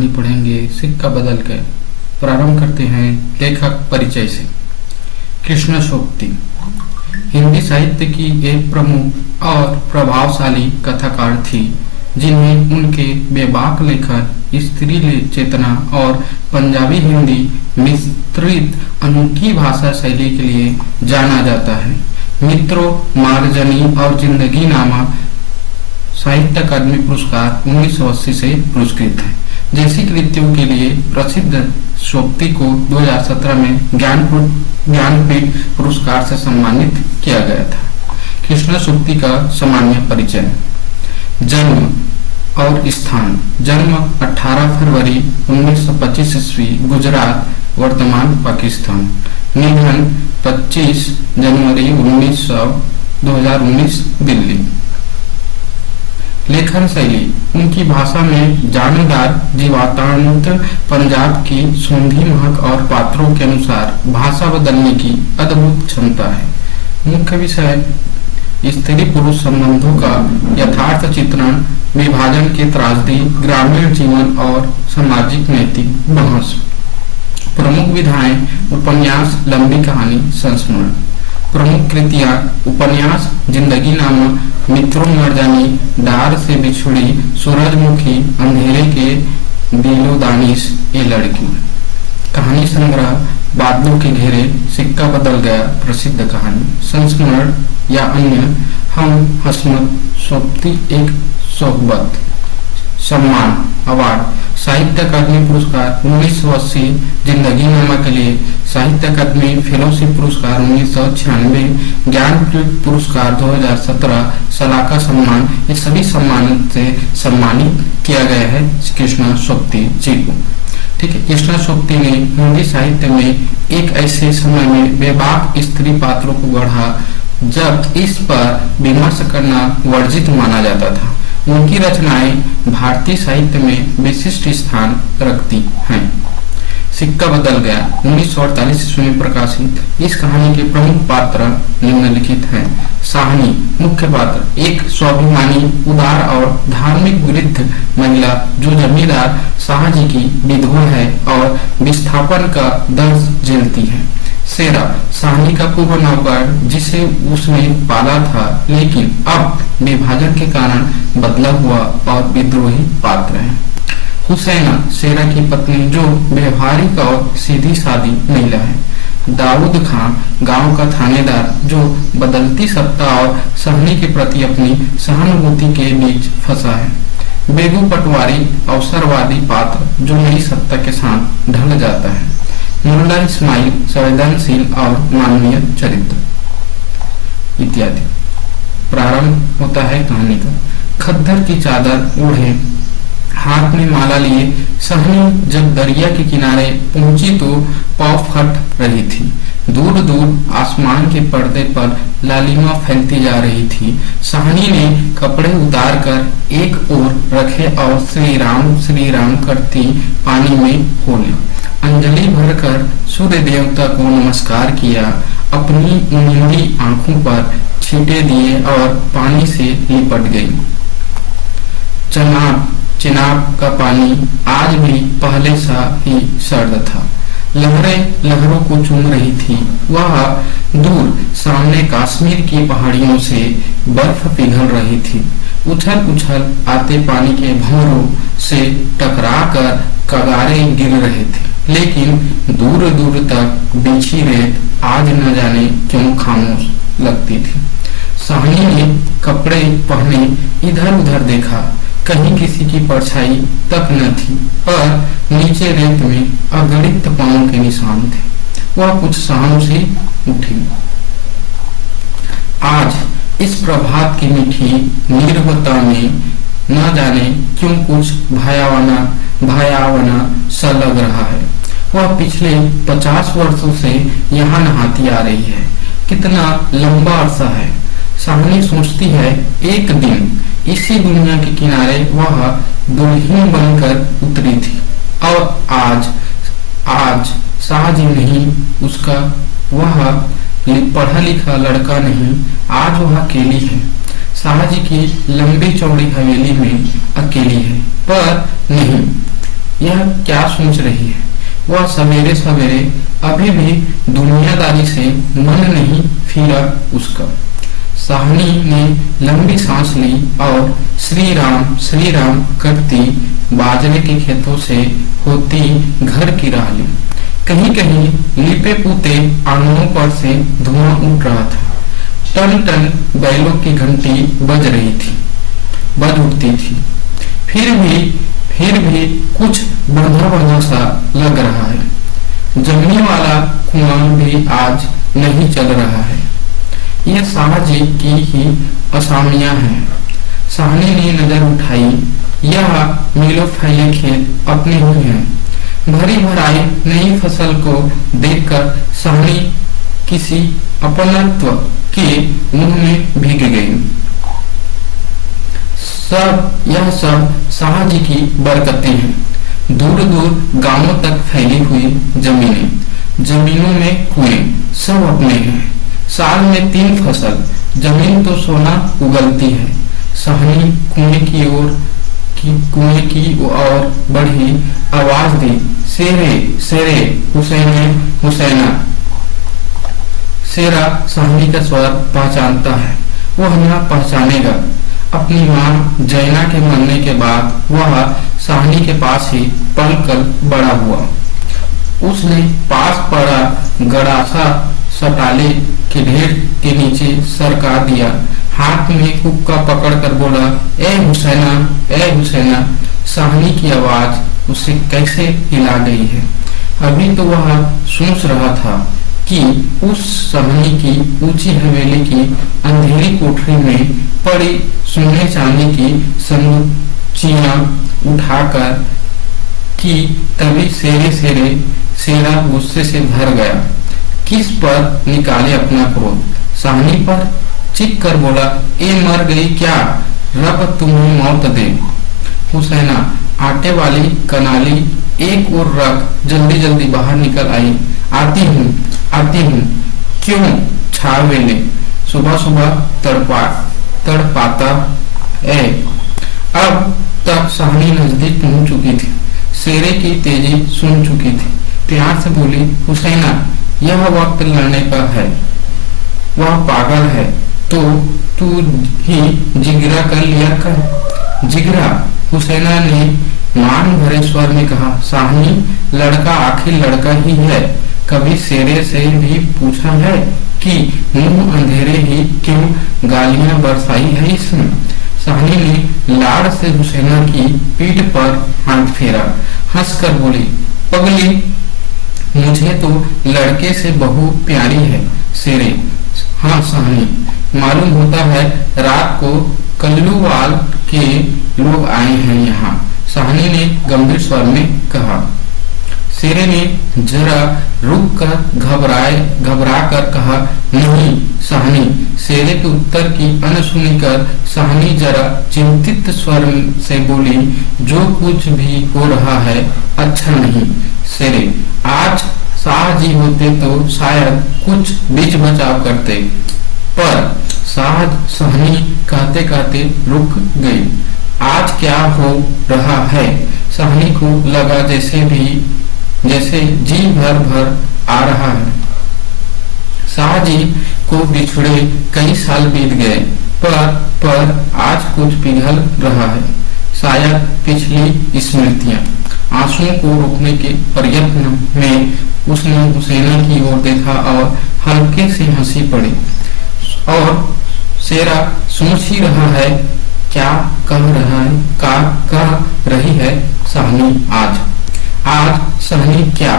कहानी पढ़ेंगे सिक्का बदल गया। प्रारंभ करते हैं लेखक परिचय से। कृष्ण सूक्ति हिंदी साहित्य की एक प्रमुख और प्रभावशाली कथाकार थी, जिन्हें उनके बेबाक लेखन, स्त्री चेतना और पंजाबी हिंदी मिश्रित अनूठी भाषा शैली के लिए जाना जाता है। मित्रों, मार्जनी और जिंदगी नामा साहित्य अकादमी पुरस्कार 1980 से पुरस्कृत है। जैसी कृतियों के लिए प्रसिद्ध सूक्ति को 2017 में ज्ञानपीठ पुरस्कार से सम्मानित किया गया था। कृष्ण सूक्ति का सामान्य परिचय। जन्म और स्थान। जन्म 18 फरवरी 1925 ईस्वी, गुजरात, वर्तमान पाकिस्तान। निधन 25 जनवरी 2019, दिल्ली। लेखन शैली। उनकी भाषा में जानदार जीवात्मांत पंजाब की सूंधी महक और पात्रों के अनुसार भाषा बदलने की अद्भुत क्षमता है। मुख्य विषय स्त्री पुरुष संबंधों का यथार्थ चित्रण, विभाजन की त्रासदी, ग्रामीण जीवन और सामाजिक नैतिक बहस। प्रमुख विधाएं उपन्यास, लंबी कहानी, संस्मरण। प्रमुख कृतियां उपन्यास जिंदगी नामा, मित्रों मर्जानी, डार से बिछुड़ी, सूरजमुखी, अंधेरे के दिलो दानिश, ये लड़की। कहानी संग्रह बादलों के घेरे, सिक्का बदल गया, प्रसिद्ध कहानी। संस्मरण या अन्य हम हसमत सूक्ति एक सोहबत। सम्मान अवार्ड साहित्य अकादमी पुरस्कार 1980 जिंदगी नामा के लिए, साहित्य अकादमी फेलोशिप पुरस्कार 1996, ज्ञानपीठ पुरस्कार 2017, सलाका सम्मान। ये सभी सम्मान से सम्मानित किया गया है कृष्ण सूक्ति जी को। ठीक है। कृष्ण सूक्ति ने हिंदी साहित्य में एक ऐसे समय में बेबाक स्त्री पात्रों को गढ़ा जब इस पर विमर्श करना वर्जित माना जाता था। उनकी रचनाएं भारतीय साहित्य में विशिष्ट स्थान रखती हैं। सिक्का बदल गया 1948 ईस्वी में प्रकाशित। इस कहानी के प्रमुख पात्र निम्नलिखित हैं। साहनी मुख्य पात्र एक स्वाभिमानी, उदार और धार्मिक वृद्ध महिला जो जमींदार शाहजी की विधवा है और विस्थापन का दर्द झेलती है। शेरा साहनी का पूर्व नौकर जिसे उसने पाला था, लेकिन अब विभाजन के कारण बदला हुआ और विद्रोही पात्र है। हुसैना शेरा की पत्नी जो व्यवहारिक और सीधी सादी महिला है। दाऊद खान गांव का थानेदार जो बदलती सत्ता और साहनी के प्रति अपनी सहानुभूति के बीच फंसा है। बेगू पटवारी अवसरवादी पात्र जो नई सत्ता के साथ ढल जाता है। मुल्ला इस्माइल संवेदनशील और मानवीय चरित्र इत्यादि। प्रारंभ होता है कहानी का। खद्दर की चादर ओढ़े, हाथ में माला लिए साहनी जब दरिया के किनारे पहुंची तो पाँव फट रही थी। दूर दूर आसमान के पर्दे पर लालिमा फैलती जा रही थी। साहनी ने कपड़े उतार कर एक ओर रखे और श्री राम करती पानी में खोले। अंजलि भरकर सूर्य देवता को नमस्कार किया, अपनी नीली आंखों पर छींटे दिए और पानी से लिपट गई। चिनाब का पानी आज भी पहले सा ही सर्द था। लहरें लहरों को चूम रही थी। वह दूर सामने कश्मीर की पहाड़ियों से बर्फ पिघल रही थी। उछल उछल आते पानी के भंवरों से टकराकर कगारे गिर रहे थे, लेकिन दूर दूर तक बिछी रेत आज न जाने क्यों खामोश लगती थी। साहनी ने कपड़े पहने इधर उधर देखा, कहीं किसी की परछाई तक न थी, पर नीचे रेत में अगणित पांवों के निशान थे। वह कुछ सहम से उठी। आज इस प्रभात की मीठी नीरवता में न जाने क्यों कुछ भयावना सा लग रहा है। वह पिछले 50 वर्षों से यहाँ नहाती आ रही है। कितना लंबा अरसा है। साहनी सोचती है, एक दिन इसी दुनिया के किनारे वह दुल्हन बनकर उतरी थी और आज शाहजी नहीं, उसका वह पढ़ा लिखा लड़का नहीं, आज वह अकेली है। शाहजी की लंबी चौड़ी हवेली में अकेली है, पर नहीं, यह क्या सोच रही है। वह सवेरे सवेरे अभी भी दुनियादारी से मन नहीं फिरा उसका। साहनी ने लंबी सांस ली और श्री राम करती बाजरे के खेतों से होती घर की राह ली। कहीं कहीं लिपे पुते आंगनों पर से धुआं उठ रहा था। टन टन बैलों की घंटी बज उठती थी। फिर भी कुछ बंधा सा लग रहा है। जमने वाला कुआं भी आज नहीं चल रहा है। ये शाह जी की ही असामियां हैं। साहनी ने नजर उठाई। यह मीलों फैले खेत अपने ही हैं। भरी भराई नई फसल को देखकर साहनी किसी अपनत्व के मुंह में भीग गई। यह सब शाह जी की बरकतें हैं। दूर दूर गांवों तक फैली हुई जमीनों में कुएं सब अपने हैं। साल में 3 फसल, जमीन तो सोना उगलती है। साहनी कुएं की ओर बढ़ी, आवाज दी, शेरे शेरे हुसैना। शेरा साहनी का स्वर पहचानता है। वह न पहचानेगा। अपनी मां जैना के मरने के बाद वह साहनी के पास ही पल कर बड़ा हुआ। उसने पास पड़ा गड़ासा सटाले के ढेर के नीचे सरका दिया। हाथ में हुक्का पकड़कर बोला, ए हुसैना। साहनी की आवाज उसे कैसे हिला गई है। अभी तो वह सोच रहा था कि उस साहनी की ऊंची हवेली की अंधेरी कोठरी में पड़ी सोने चांदी की संचियां उठाकर कि तभी शेरा गुस्से से भर गया। किस पर निकाले अपना क्रोध। साहनी पर चीख कर बोला, ए मर गई क्या, रब तुम्हें मौत दे। हुसैना आटे वाली कनाली एक और रख जल्दी जल्दी बाहर निकल आई। आती हूँ। क्यों छावेले, सुबह सुबह तड़पाता है। अब तक साहनी नजदीक पहुंच चुकी थी। शेरे की तेजी सुन चुकी थी। प्यार से बोली, हुसैना, यह वक्त लड़ने का है। वह पागल है तो तू ही जिगरा कर लिया कर। जिगरा, हुसैना ने मान भरे स्वर में कहा। साहनी, लड़का आखिर लड़का ही है। कभी शेरे से भी पूछा है कि मुंह अंधेरे ही क्यों गालियां बरसाई है इसने। साहनी ने लाड़ से हुसैना की पीठ पर हाथ फेरा। हंसकर बोली, पगली, मुझे तो लड़के से बहू प्यारी है। शेरे, हाँ साहनी, मालूम होता है रात को कल्लूवाल के लोग आए हैं यहाँ। साहनी ने गंभीर स्वर में कहा। शेरे ने जरा रुक कर घबरा कर कहा, नहीं साहनी। शेरे के उत्तर की अनसुनी कर साहनी जरा चिंतित स्वर से बोली, जो कुछ भी हो रहा है अच्छा नहीं। शेरे, आज शाह जी होते तो शायद कुछ बीच बचाव करते, पर साहनी कहते कहते रुक गई। आज क्या हो रहा है। साहनी को लगा जैसे जी भर आ रहा है। शाह जी को बिछड़े कई साल बीत गए, पर आज कुछ पिघल रहा है। शायद पिछली स्मृतियां। आंसुओं को रोकने के प्रयत्न में उसने हुसैना की ओर देखा और हल्के से हंसी पड़ी। और शेरा सोच ही रहा है क्या कह रही है साहनी। आज साहनी क्या,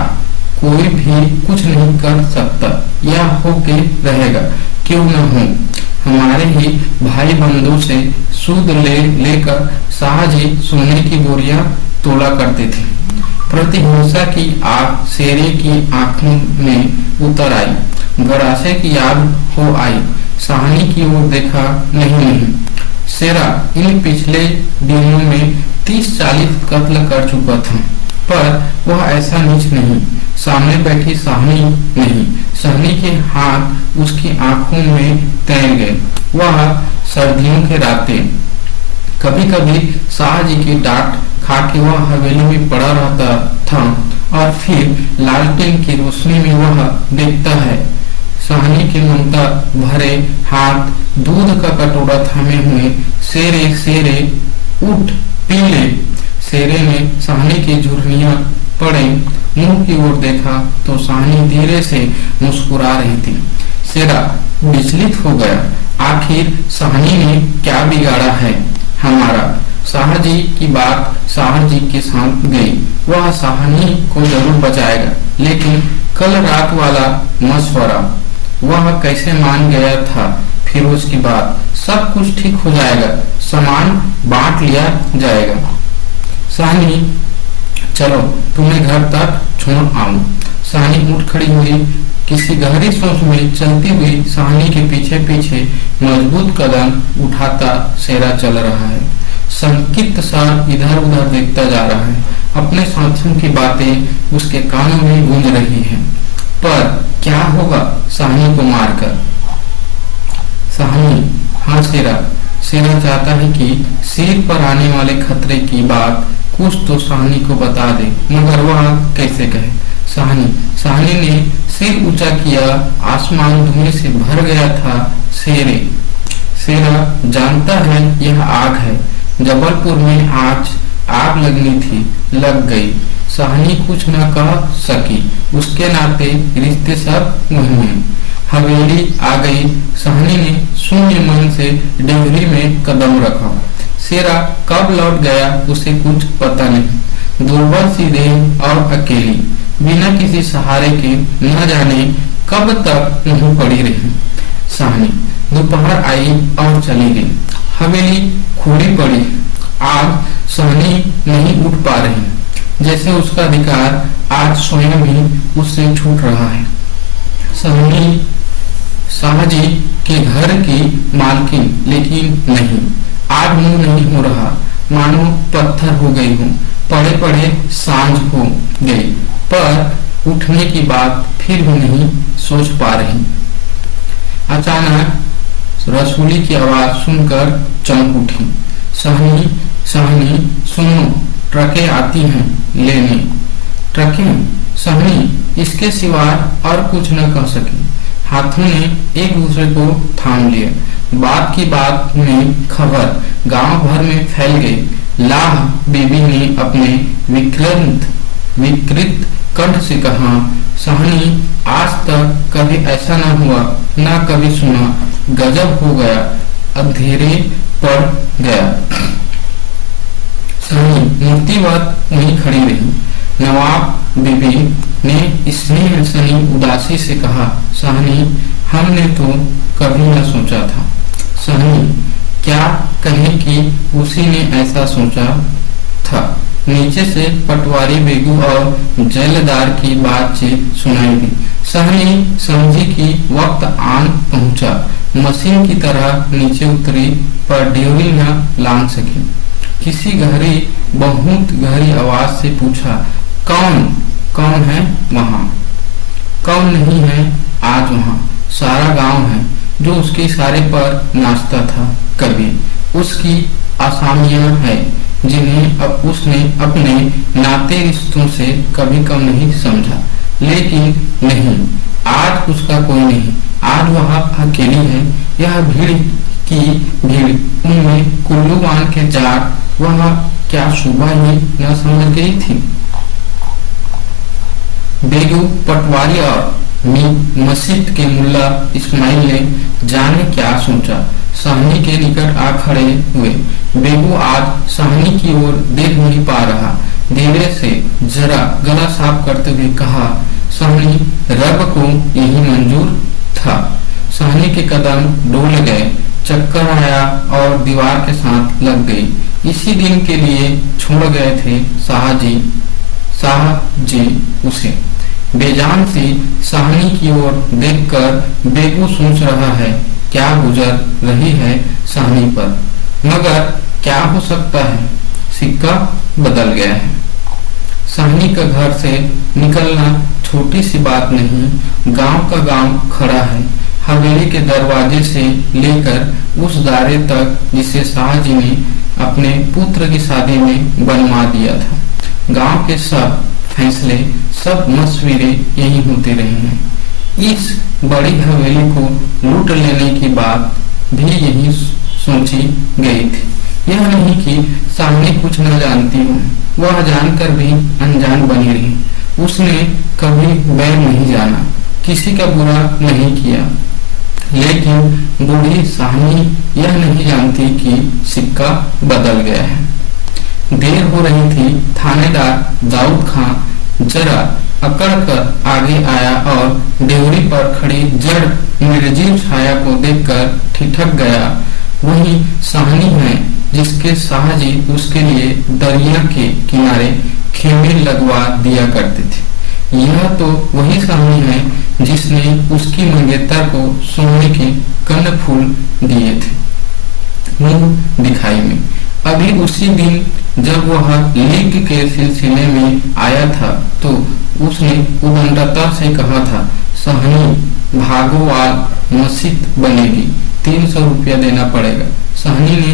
कोई भी कुछ नहीं कर सकता या होके रहेगा। क्यों न हो। हमारे ही भाई बंधु से सूद लेकर शाह जी सोने की बोरियां तोड़ा करते थे। प्रतिहिंसा की आग शेरे की आंखों में उतर आई। गरासे की याद हो आई। साहनी की ओर देखा। नहीं, शेरा इन पिछले दिनों में 30-40 कत्ल कर चुका था, पर वह ऐसा नीच नहीं। सामने बैठी साहनी नहीं। साहनी के हाथ उसकी आंखों में तैर गए। वह सर्दियों के रातें कभी कभी शाह जी की डांट खा के वह हवेली में पड़ा रहता था और फिर लालटेन की रोशनी में वह देखता है साहनी के ममता भरे हाथ दूध का कटोरा थामे हुए। शेरे शेरे उठ पी ले। शेरे ने साहनी की झुर्रियां पड़े मुंह की ओर देखा तो साहनी धीरे से मुस्कुरा रही थी। शेरा विचलित हो गया, आखिर साहनी ने क्या बिगाड़ा है हमारा। शाहजी की बात शाहजी के साथ गई, वह साहनी को जरूर बचाएगा, लेकिन कल रात वाला मशवरा वह कैसे मान गया था। फिरोज की बात, सब कुछ ठीक हो जाएगा, सामान बांट लिया जाएगा। साहनी चलो तुम्हें घर तक छोड़ आऊं। साहनी उठ खड़ी हुई, किसी गहरी सोच में चलती हुई साहनी के पीछे पीछे मजबूत कदम उठाता शेरा चल रहा है। संकित सा इधर उधर देखता जा रहा है, अपने साथियों की बातें उसके कानों में गूंज रही हैं। पर क्या होगा साहनी को मारकर। साहनी, हाँ शेरा चाहता है कि सिर पर आने वाले खतरे की बात कुछ तो साहनी को बता दे, मगर वह कैसे कहे। साहनी ने सिर ऊंचा किया, आसमान धुएं से भर गया था। शेरा जानता है यह आग है, जबलपुर में आज आग लगनी थी, लग गई। साहनी कुछ न कह सकी, उसके नाते रिश्ते सब वही हैं। हवेली आ गई। साहनी ने शून्य मन से डेहरी में कदम रखा। शेरा कब लौट गया उसे कुछ पता नहीं। दुर्बल सी देह और अकेली, बिना किसी सहारे के न जाने कब तक नहीं पड़ी रही साहनी। दोपहर आई और चली गई। हवेली खुली पड़ी। आज साहनी नहीं उठ पा रही, जैसे उसका अधिकार आज स्वयं ही उससे छूट रहा है। साहनी शाहजी के घर की मालकिन, लेकिन नहीं, आज मुंह नहीं हो रहा, मानो पत्थर हो गई हूँ। पड़े पड़े सांझ हो गई, पर उठने की बात फिर भी नहीं सोच पा रही। अचानक रसूली की आवाज सुनकर चौंक उठी। साहनी सुनो, ट्रकें आती हैं लेने। ट्रकें? साहनी इसके सिवा और कुछ न कह सकी। हाथों ने एक दूसरे को थाम लिया। बात की बात में खबर गांव भर में फैल गई। लाह बीबी ने अपने विकृत कंठ से कहा, साहनी आज तक कभी ऐसा न हुआ, न कभी सुना। गजब हो गया, अंधेरे पड़ गया। साहनी मूर्तिवत वहीं खड़ी रही। नवाब बीबी ने स्नेह सनी उदासी से कहा, साहनी हमने तो कभी न सोचा था। साहनी क्या कहे कि उसी ने ऐसा सोचा था। नीचे से पटवारी बेगू और जैलदार की बातचीत सुनाई दी। साहनी समझी कि वक्त आन पहुंचा। मशीन की तरह नीचे उतरी, पर ड्योरी न लांग सकी। किसी बहुत गहरी आवाज से पूछा, कौन है वहाँ? कौन नहीं है आज वहाँ? सारा गांव है जो उसके इशारे पर नाचता था। कभी उसकी आसामियां हैं जिन्हें अब उसने अपने नाते रिश्तों से कभी कम नहीं समझा। लेकिन नहीं, आज उसका कोई नहीं, आज वह अकेली है। यह भीड़ की भीड़, उनमें कुल्लू बांध के जाट, वह क्या सुबह ही न समझ गई थी। बेगू, पटवारी और मस्जिद के मुल्ला इस्माइल ने जाने क्या सोचा, साहनी के निकट आ खड़े हुए। बेगू आज साहनी की ओर देख नहीं पा रहा। धीरे से जरा गला साफ करते हुए कहा, साहनी रब को यही मंजूर था। साहनी के कदम डोल गए, चक्कर आया और दीवार के साथ लग गई। इसी दिन के लिए छोड़ गए थे साहजी उसे। बेजान सी साहनी की ओर देखकर बेगू सोच रहा है क्या गुजर रही है साहनी पर, मगर क्या हो सकता है, सिक्का बदल गया है। साहनी का घर से निकलना छोटी सी बात नहीं। गांव का गांव खड़ा है, हवेली के दरवाजे से लेकर उस दायरे तक जिसे शाहजी ने अपने पुत्र की शादी में बनवा दिया था। गांव के सब फैसले, सब मशवरे यही होते रहे हैं। इस बड़ी हवेली को लूट लेने की बात भी यही सोची गई थी। यह नहीं कि सामने कुछ न जानती हो, वह जानकर भी अनजान बनी रही। उसने कभी बैर नहीं जाना, किसी का बुरा नहीं किया, लेकिन बूढ़ी साहनी यह नहीं जानती कि सिक्का बदल गया है। देर हो रही थी। थानेदार दाऊद खां जरा अकड़ कर आगे आया और डेवरी पर खड़ी जड़ निर्जीव छाया को देखकर ठिठक गया। वही साहनी है जिसके शाहजी उसके लिए दरिया के किनारे खेमे लगवा दिया करते थे। यह तो वही साहनी है जिसने उसकी मंगेतर को सोने के कर्णफूल दिए थे मुंह दिखाई में। अभी उसी दिन जब वह लीग के सिलसिले में आया था तो उसने उदंडता से कहा था, सहनी भागोवाल मस्जिद बनेगी, 300 रुपया देना पड़ेगा। सहनी ने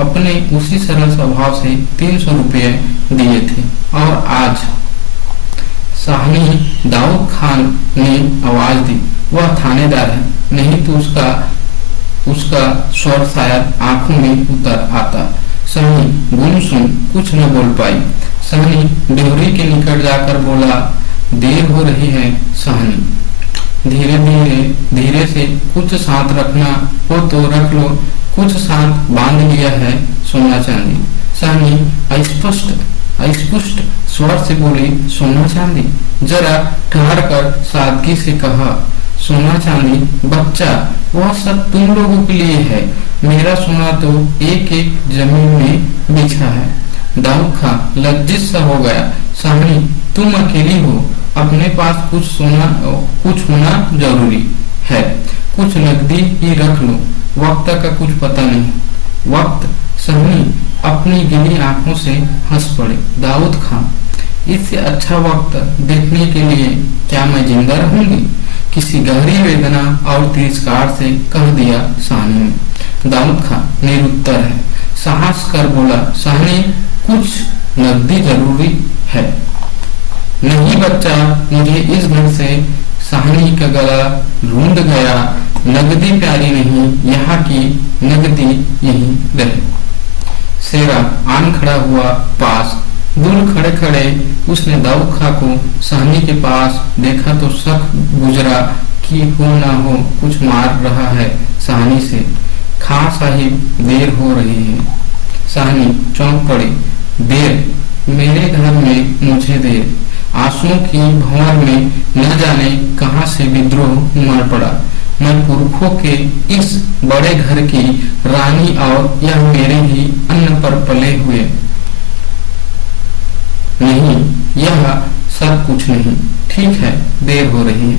अपने उसी सरल स्वभाव से 300 रुपये दिए थे और आज साहनी दाऊद खान ने आवाज दी, वह थानेदार है, नहीं तो उसका स्वर शायद आंखों में उतर आता। सहनी गुमसुम कुछ न बोल पाई। सहनी डेवरी के निकट जाकर बोला, देर हो रही है सहनी, धीरे से कुछ साथ रखना हो तो रख लो, कुछ साथ बांध लिया है सोना चांदी। सहनी अस्पष्ट स्वर से बोली, सोना चांदी? जरा ठहर कर सादगी से कहा, सोना चांदी बच्चा, वह सब तुम लोगों के लिए है, मेरा सोना तो एक एक जमीन में बिछा है। दाऊद खां लज्जित सा हो गया। साहनी तुम अकेली हो, अपने पास कुछ होना जरूरी है, कुछ नकदी ही रख लो, वक्त का कुछ पता नहीं। वक्त? सहनी अपनी गिनी आंखों से हंस पड़े। दाऊद खां, इससे अच्छा वक्त देखने के लिए क्या मैं जिंदा रहूंगी? किसी गहरी वेदना और तिरस्कार से कह दिया सहनी ने। दाऊद खां निरुत्तर है। साहस कर बोला, सहनी कुछ नकदी जरूरी है। नहीं बच्चा, मुझे इस घर से। सहनी का गला रूंध गया। नगदी प्यारी नहीं, यहाँ की नगदी यही रहे। शेरा आन खड़ा हुआ पास। दूर खड़े खड़े उसने दाऊद खां को सहनी के पास देखा तो शक गुजरा कि हो ना हो कुछ मार रहा है सहनी से। खां साहिब, देर हो रही है। सहनी चौंक पड़ी। देर? मेरे घर में मुझे देर? आंसुओं की भंवर में न जाने कहां से विद्रोह उमड़ पड़ा। मैं पुरखों के इस बड़े घर की रानी और यह मेरे ही अन्न पर पले हुए। नहीं, यह सब कुछ नहीं। ठीक है, देर हो रही है,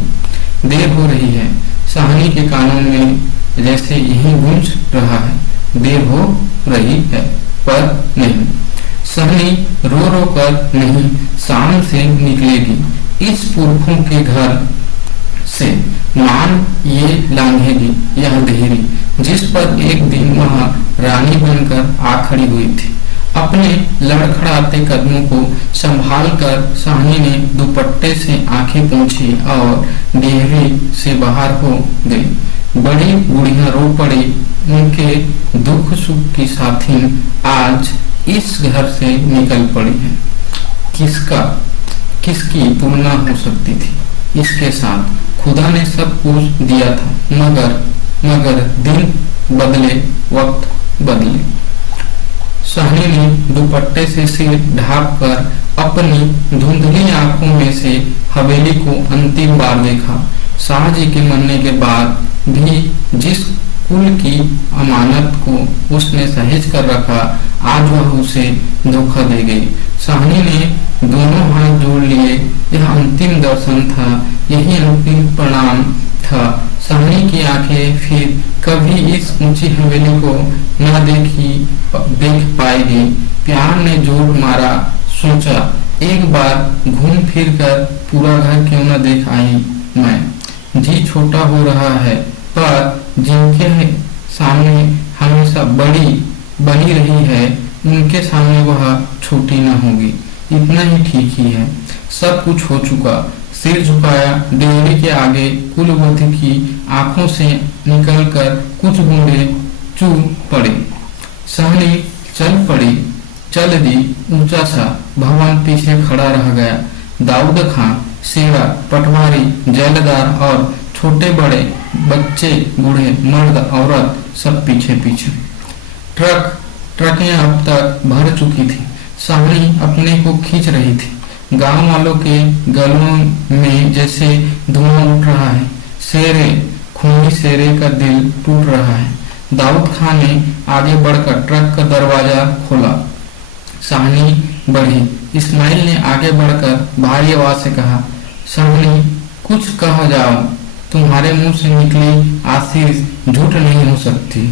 देर हो रही है। सहनी के कानों में जैसे यही गूंज रहा है, देर हो रही है पर नहीं। सहनी रो रो कर नहीं, शाम से निकलेगी इस पुरखों के घर से, मान ये लांघेगी यह देहरी जिस पर एक दिन वह रानी बनकर आ खड़ी हुई थी। अपने लड़खड़ाते कदमों को संभाल कर सहनी ने दुपट्टे से आंखें पोंछी और डेहरी से बाहर हो गई। बड़ी बुढ़िया रो पड़ी। उनके दुख सुख की साथी आज इस घर से निकल पड़ी है। किसकी तुलना हो सकती थी इसके साथ? खुदा ने सब कुछ दिया था, मगर दिन बदले, वक्त बदले। सहनी ने दुपट्टे से सिर ढाक कर अपनी धुंधली आंखों में से हवेली को अंतिम बार देखा। शाहजी के मरने के बाद भी जिस कुल की अमानत को उसने सहेज कर रखा, आज वह उसे धोखा दे गई। सहनी ने दोनों हाथ जोड़ लिए। यह अंतिम दर्शन था, यही अंतिम प्रणाम था। सहनी की आंखें फिर कभी इस ऊंची हवेली को न देख पाएगी। प्यार ने जोर मारा। सोचा, एक बार घूम फिर कर पूरा घर क्यों न देख आई मैं। जी छोटा हो रहा है, पर जिनके सामने हमेशा बड़ी बनी रही है, उनके सामने वह छोटी न होगी। इतना ही ठीक ही है। सब कुछ हो चुका। सिर झुकाया। डेयरी के आगे कुलवती की आंखों से निकलकर कुछ बूंदे चू पड़े। सहनी चल पड़ी। चल दी। ऊंचा सा भवन पीछे खड़ा रह गया। दाऊद खां, शेरा, पटवारी, जैलदार और छोटे बड़े, बच्चे, बूढ़े, मर्द, औरत सब पीछे पीछे। ट्रकें अब तक भर चुकी थी। साहनी अपने को खींच रही थी। गांव वालों के गलों में जैसे धुआं उठ रहा है। खूनी शेरे का दिल टूट रहा है। दाऊद खान ने आगे बढ़कर ट्रक का दरवाजा खोला। साहनी बढ़ी। इस्माइल ने आगे बढ़कर भारी आवाज से कहा, साहनी, कुछ कह जाओ। तुम्हारे मुंह से निकली आशीष झूठ नहीं हो सकती।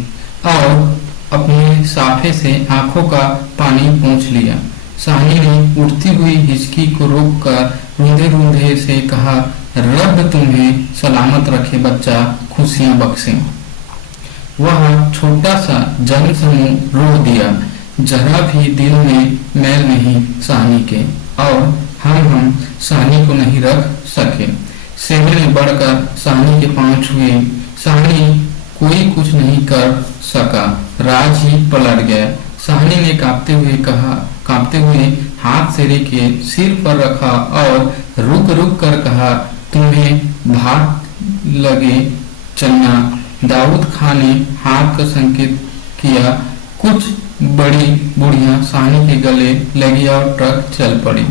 और अपने साफे से आंखों का पानी पोंछ लिया। साहनी ने उठती हुई हिचकी को रोककर रूंधे रूंधे से कहा, रब तुम्हें सलामत रखे बच्चा, खुशियां बख्शे। वह छोटा सा जन समूह रो दिया। जरा भी दिल में मैल नहीं साहनी के, और हम साहनी को नहीं रख सके। शेरे ने बढ़कर साहनी के पांव छुए। साहनी कोई कुछ नहीं कर सका। राज ही पलट गया। साहनी ने कांपते हुए हाथ शेरे के सिर पर रखा और रुक रुक कर कहा, तुम्हें भाग लगे चलना। दाऊद खान ने हाथ का संकेत किया। कुछ बड़ी बुढ़िया साहनी के गले लगी और ट्रक चल पड़ी।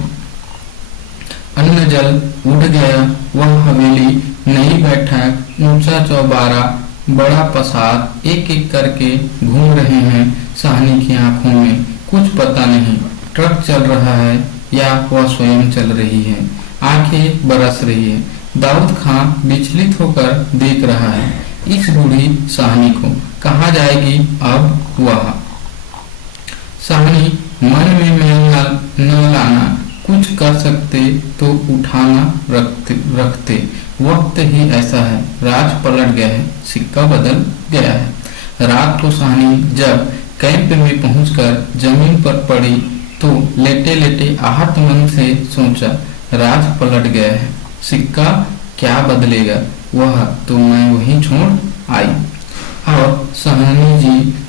अन्न जल उठ गया। वह हवेली, नई बैठक, ऊंचा चौबारा, बड़ा पसार एक एक करके घूम रहे हैं साहनी की आंखों में। कुछ पता नहीं ट्रक चल रहा है या वह स्वयं चल रही है। आंखें बरस रही है। दाऊद खां विचलित होकर देख रहा है इस बूढ़ी साहनी को। कहाँ जाएगी अब वह? साहनी मन में मैल न लाना। कुछ कर सकते तो उठाना रखते। वक्त ही ऐसा है। राज पलट गया है। सिक्का बदल गया है। रात को साहनी जब कैंप में पहुंचकर जमीन पर पड़ी तो लेटे लेटे आहत मन से सोचा, राज पलट गया है। सिक्का क्या बदलेगा? वह तो मैं वहीं छोड़ आई। और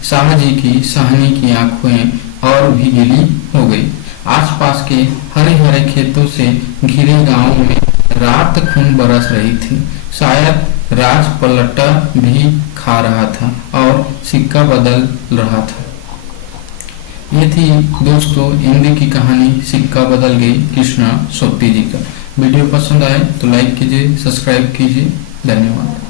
शाह जी की साहनी की आंखें और भी गीली हो गई। आसपास के हरे हरे खेतों से घिरे गांव में रात खून बरस रही थी। शायद राज पलटा भी खा रहा था और सिक्का बदल रहा था। ये थी दोस्तों हिंदी की कहानी सिक्का बदल गई कृष्णा सोपती जी का। वीडियो पसंद आए तो लाइक कीजिए, सब्सक्राइब कीजिए। धन्यवाद।